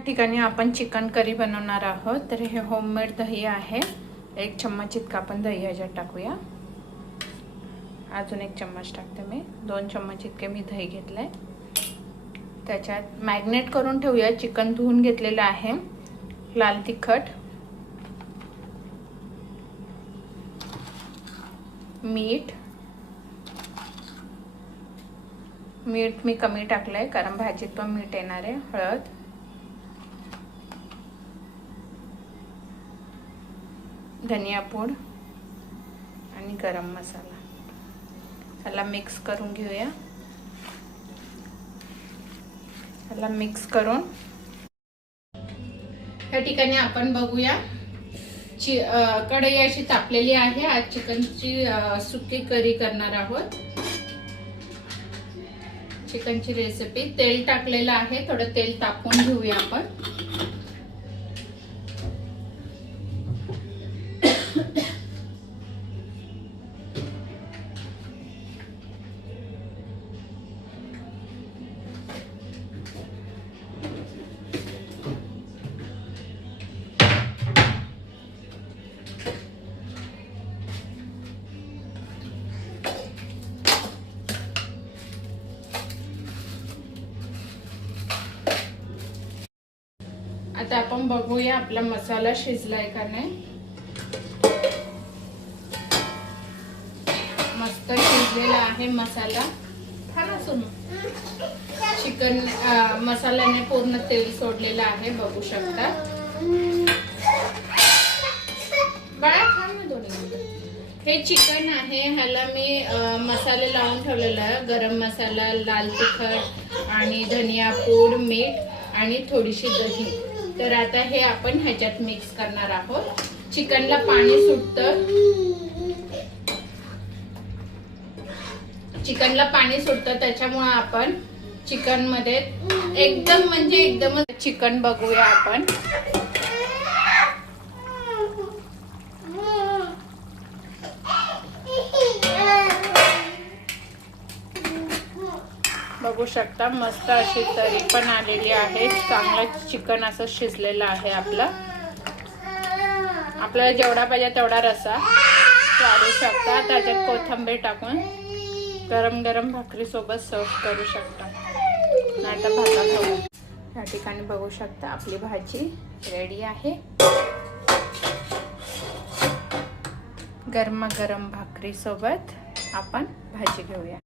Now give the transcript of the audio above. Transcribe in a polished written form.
या ठिकाणी आपण चिकन करी बनवणार आहोत। तर हे होममेड दही आहे। 1 चम्मच इतका आपण दही ह्याच्यात टाकूया। अजून 1 चम्मच टाकते मी। 2 चम्मच इतके मी दही घेतलंय। त्याच्यात मॅरिनेट करून ठेवूया। चिकन धुवून घेतलेलं आहे। लाल तिखट, मीठ मी कमी टाकलंय कारण भाजीत पण मीठ येणार आहे। हळद, धनिया पूड आणि गरम मसाला याला मिक्स करून घेऊया। याला मिक्स करून या ठिकाणी आपण बघूया कढई अशी तापलेली आहे। आज चिकनची सुकी करी करणार आहोत। चिकनची रेसिपी। तेल टाकलेलं आहे। थोडं तेल तापवून घेऊया आपण। आता आपण बघूया आपला मसाला शिजलाय का नाही। मस्त शिजलेला आहे मसाला। चिकन मसाल्याने पूर्ण तेल सोडलेलं आहे, बघू शकता। हे चिकन आहे। ह्याला मी मसाले लावून ठेवलेला आहे। गरम मसाला, लाल तिखट आणि धनिया पूड, मीठ आणि थोडीशी दही। तर आता हे आपण ह्याच्यात मिक्स करणार आहोत। चिकनला पाणी सुटतं। त्याच्यामुळे आपण चिकन मध्ये एकदम चिकन बघूया आपण। बघू शकता मस्त अशी तरी पण आलेली आहे। चांगलं चिकन असं शिजलेलं आहे। आपल्याला जेवढा पाहिजे तेवढा रस्सा वाढू शकता। त्याच्यात कोथिंबीर टाकून गरम गरम भाकरी सोबत सर्व करू शकता, नाहीतर भातासोबत। या ठिकाणी बघू शकता आपली भाजी रेडी आहे। गरमागरम भाकरी सोबत आपण भाजी घेऊया।